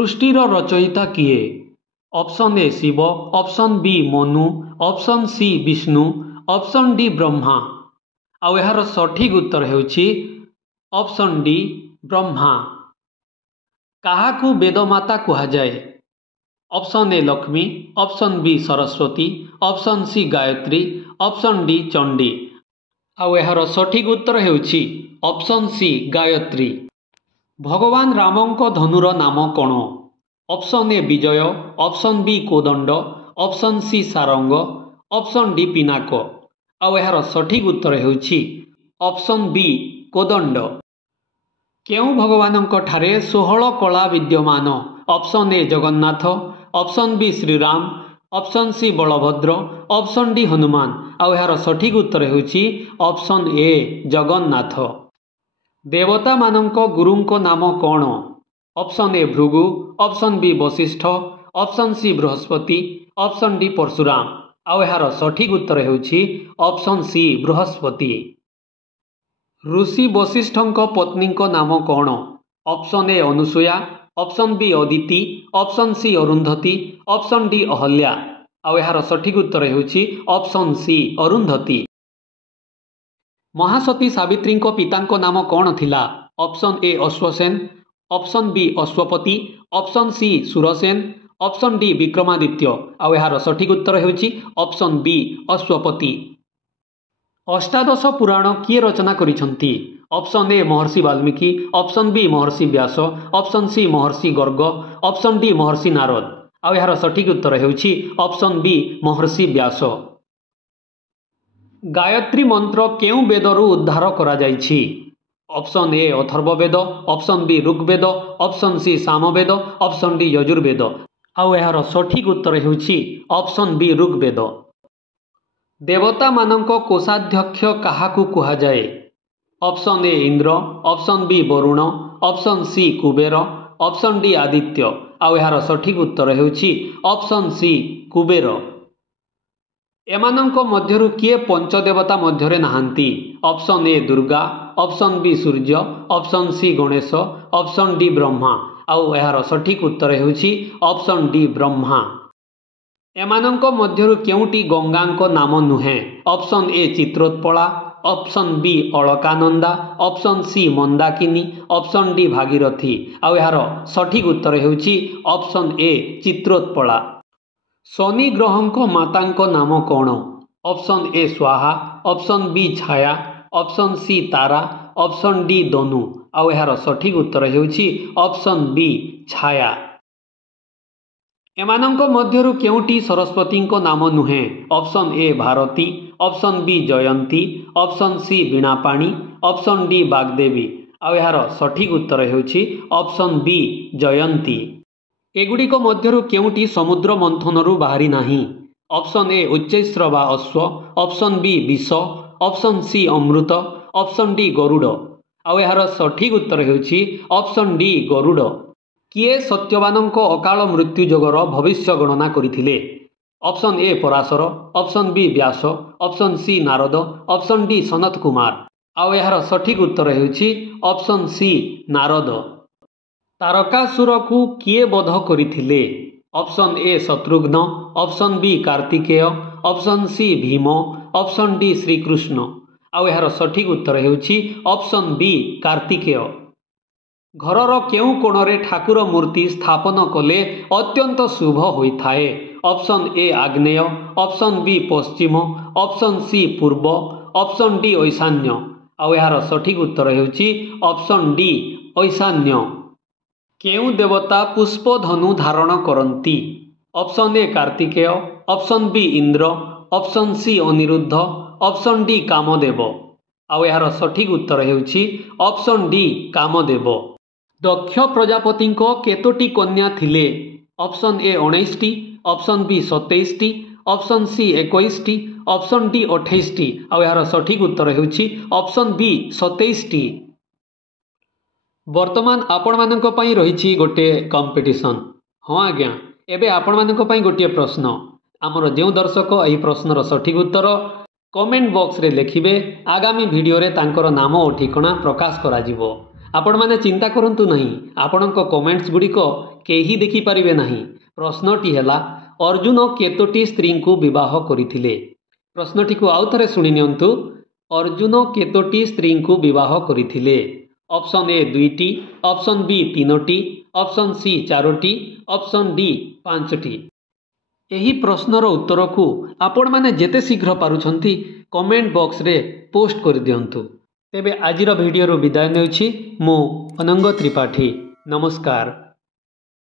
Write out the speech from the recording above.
ସୃଷ୍ଟିର ରଚୟିତା କିଏ? Option A Shiva, option B Manu, option C Vishnu, option D Brahma. ଆଉ ଏହାର ସଠିକ୍ ଉତ୍ତର ହେଉଛି ଅପସନ୍ ଡି ବ୍ରହ୍ମା। କାହାକୁ ବେଦମାତା କୁହାଯାଏ? ଅପସନ୍ ଏ Lakshmi, option B Saraswati, option C Gayatri, option D Chandi. ଆଉ ଏହାର ସଠିକ୍ ଉତ୍ତର ହେଉଛି ଅପସନ୍ ସି ଗାୟତ୍ରୀ। ଭଗବାନ ରାମଙ୍କ ଧନୁର ନାମ କ'ଣ? Option A Vijaya, option B Kodanda, option C Saranga, option D Pinaka. ଆଉ ଏହାର ସଠିକ୍ ଉତ୍ତର ହେଉଛି ଅପସନ୍ ବି କୋଦଣ୍ଡ। କେଉଁ ଭଗବାନଙ୍କ ଠାରେ 16 କଳା ବିଦ୍ୟମାନ? Option A Jagannath, option B Shri Ram, option C Balabhadra, option D Hanuman. ଆଉ ଏହାର ସଠିକ୍ ଉତ୍ତର ହେଉଛି ଅପସନ୍ ଏ ଜଗନ୍ନାଥ। ଦେବତାମାନଙ୍କ ଗୁରୁଙ୍କ ନାମ କ'ଣ? Option A Bhrigu, option B Vashishtha, option C Brihaspati, option D Parshuram. ଆଉ ଏହାର ସଠିକ୍ ଉତ୍ତର ହେଉଛି ଅପସନ୍ ସି ବୃହସ୍ପତି। ଋଷି ବଶିଷ୍ଠଙ୍କ ପତ୍ନୀଙ୍କ ନାମ କ'ଣ? Option A Anusuya, option B Aditi, option C Arundhati, option D Ahalya. ଆଉ ଏହାର ସଠିକ୍ ଉତ୍ତର ହେଉଛି ଅପସନ୍ ସି ଅରୁନ୍ଧତୀ। ମହାସତୀ ସାବିତ୍ରୀଙ୍କ ପିତାଙ୍କ ନାମ କ'ଣ ଥିଲା? Option A Ashwasen, option B Ashwapati, option C Surasen, option D Vikramaditya. ଆଉ ଏହାର ସଠିକ୍ ଉତ୍ତର ହେଉଛି ଅପସନ୍ ବି ଅଶ୍ୱପତି। ଅଷ୍ଟାଦଶ ପୁରାଣ କିଏ ରଚନା କରିଛନ୍ତି? Option A Maharshi Valmiki, option B Maharshi Vyasa, option C Maharshi Garg, option D Maharshi Narada. ଆଉ ଏହାର ସଠିକ୍ ଉତ୍ତର ହେଉଛି ଅପସନ୍ ବି ମହର୍ଷି ବ୍ୟାସ। ଗାୟତ୍ରୀ ମନ୍ତ୍ର କେଉଁ ବେଦରୁ ଉଦ୍ଧାର କରାଯାଇଛି? Option A Atharvaveda, option B Rigveda, option C Samaveda, option D Yajurveda. ଆଉ ଏହାର ସଠିକ୍ ଉତ୍ତର ହେଉଛି ଅପସନ୍ ବି ଋଗ୍ବେଦ। ଦେବତାମାନଙ୍କ କୋଷାଧ୍ୟକ୍ଷ କାହାକୁ କୁହାଯାଏ? Option A Indra, option B Varun, option C Kuber, option D Aditya. ଆଉ ଏହାର ସଠିକ୍ ଉତ୍ତର ହେଉଛି ଅପସନ୍ ସି କୁବେର। ଏମାନଙ୍କ ମଧ୍ୟରୁ କିଏ ପଞ୍ଚଦେବତା ମଧ୍ୟରେ ନାହାନ୍ତି? Option A Durga, option B Surya, option C Ganesh, option D Brahma. ଆଉ ଏହାର ସଠିକ୍ ଉତ୍ତର ହେଉଛି ଅପସନ୍ ଡି ବ୍ରହ୍ମା। ଏମାନଙ୍କ ମଧ୍ୟରୁ କେଉଁଟି ଗଙ୍ଗାଙ୍କ ନାମ ନୁହେଁ? ଅପସନ୍ ଏ Chitrotpala, option B Alaknanda, option C Mandakini, option D Bhagirathi. ଆଉ ଏହାର ସଠିକ୍ ଉତ୍ତର ହେଉଛି ଅପସନ୍ ଏ ଚିତ୍ରୋତ୍ପଳା। ଶନି ଗ୍ରହଙ୍କ ମାତାଙ୍କ ନାମ କ'ଣ? Option A Swaha, option B Chhaya, option C Tara, option D Danu. ଆଉ ଏହାର ସଠିକ୍ ଉତ୍ତର ହେଉଛି ଅପସନ୍ ବି ଛାୟା। ଏମାନଙ୍କ ମଧ୍ୟରୁ କେଉଁଟି ସରସ୍ୱତୀଙ୍କ ନାମ ନୁହେଁ? Option A Bharati, option B Jayanti, option C Veenapani, option D Vagdevi. ଆଉ ଏହାର ସଠିକ୍ ଉତ୍ତର ହେଉଛି ଅପସନ୍ ବି ଜୟନ୍ତୀ। ଏଗୁଡ଼ିକ ମଧ୍ୟରୁ କେଉଁଟି ସମୁଦ୍ର ମନ୍ଥନରୁ ବାହାରି ନାହିଁ? Option A ଉଚ୍ଚୈଃସ୍ରବା Ashwa, option B ବିଷ, ଅପସନ୍ ସି ଅମୃତ, ଅପସନ୍ ଡି ଗରୁଡ଼। ଆଉ ଏହାର ସଠିକ୍ ଉତ୍ତର ହେଉଛି ଅପସନ୍ ଡି ଗରୁଡ଼। କିଏ ସତ୍ୟବାନଙ୍କ ଅକାଳ ମୃତ୍ୟୁ ଯୋଗର ଭବିଷ୍ୟ ଗଣନା କରିଥିଲେ? Option A Parashar, option B Vyas, option C Narad, option D Sanat Kumar. ଆଉ ଏହାର ସଠିକ୍ ଉତ୍ତର ହେଉଛି ଅପସନ୍ ସି ନାରଦ। ତାରକାସୁରକୁ କିଏ ବଧ କରିଥିଲେ? Option A Shatrughna, option B Kartikeya, option C Bhima, option D Shri Krishna. ଆଉ ଏହାର ସଠିକ୍ ଉତ୍ତର ହେଉଛି ଅପସନ୍ ବି କାର୍ତ୍ତିକେୟ। ଘରର କେଉଁ କୋଣରେ ଠାକୁର ମୂର୍ତ୍ତି ସ୍ଥାପନ କଲେ ଅତ୍ୟନ୍ତ ଶୁଭ ହୋଇଥାଏ? ଅପସନ୍ ଏ ଆଗ୍ନେୟ, ଅପସନ୍ ବି ପଶ୍ଚିମ, ଅପସନ୍ ସି ପୂର୍ବ, ଅପସନ୍ ଡି ଐଶାନ୍ୟ। ଆଉ ଏହାର ସଠିକ୍ ଉତ୍ତର ହେଉଛି ଅପସନ୍ ଡି ଐଶାନ୍ୟ। କେଉଁ ଦେବତା ପୁଷ୍ପଧନୁ ଧାରଣ କରନ୍ତି? Option A Kartikeya, option B Indra, option C Aniruddha, option D Kamdev. ଆଉ ଏହାର ସଠିକ୍ ଉତ୍ତର ହେଉଛି ଅପସନ୍ ଡି କାମଦେବ। ଦକ୍ଷ ପ୍ରଜାପତିଙ୍କ କେତୋଟି କନ୍ୟା ଥିଲେ? ଅପସନ୍ ଏ 19ଟି, ଅପସନ୍ ବି 27ଟି, ଅପସନ୍ ସି 21ଟି, ଅପସନ୍ ଡି 28ଟି। ଆଉ ଏହାର ସଠିକ୍ ଉତ୍ତର ହେଉଛି ଅପସନ୍ ବି 27ଟି। ବର୍ତ୍ତମାନ ଆପଣମାନଙ୍କ ପାଇଁ ରହିଛି ଗୋଟିଏ କମ୍ପିଟିସନ୍। ହଁ ଆଜ୍ଞା, ଏବେ ଆପଣମାନଙ୍କ ପାଇଁ ଗୋଟିଏ ପ୍ରଶ୍ନ। ଆମର ଯେଉଁ ଦର୍ଶକ ଏହି ପ୍ରଶ୍ନର ସଠିକ୍ ଉତ୍ତର କମେଣ୍ଟ ବକ୍ସରେ ଲେଖିବେ, ଆଗାମୀ ଭିଡ଼ିଓରେ ତାଙ୍କର ନାମ ଓ ଠିକଣା ପ୍ରକାଶ କରାଯିବ। आपण माने चिंता करंतु नहीं, आपणक कमेंट्स गुड़िक केही देखि पारिबे नहीं। प्रश्नटी हेला अर्जुन केतोटी स्त्री को विवाह करिथिले। प्रश्नटी को आउ थरे सुनि नियंतु। अर्जुन केतोटी स्त्री को विवाह करिथिले? ऑप्शन ए 2टी, ऑप्शन बी 3टी, ऑप्शन सी 4टी, ऑप्शन डी 5टी। एही प्रश्नर उत्तर को आपण माने जेते शीघ्र पारुछंती कमेंट बॉक्स रे पोस्ट कर दियंतु। तेबे आजिर वीडियो रो विदाय नेउछि मु अनंग त्रिपाठी। नमस्कार।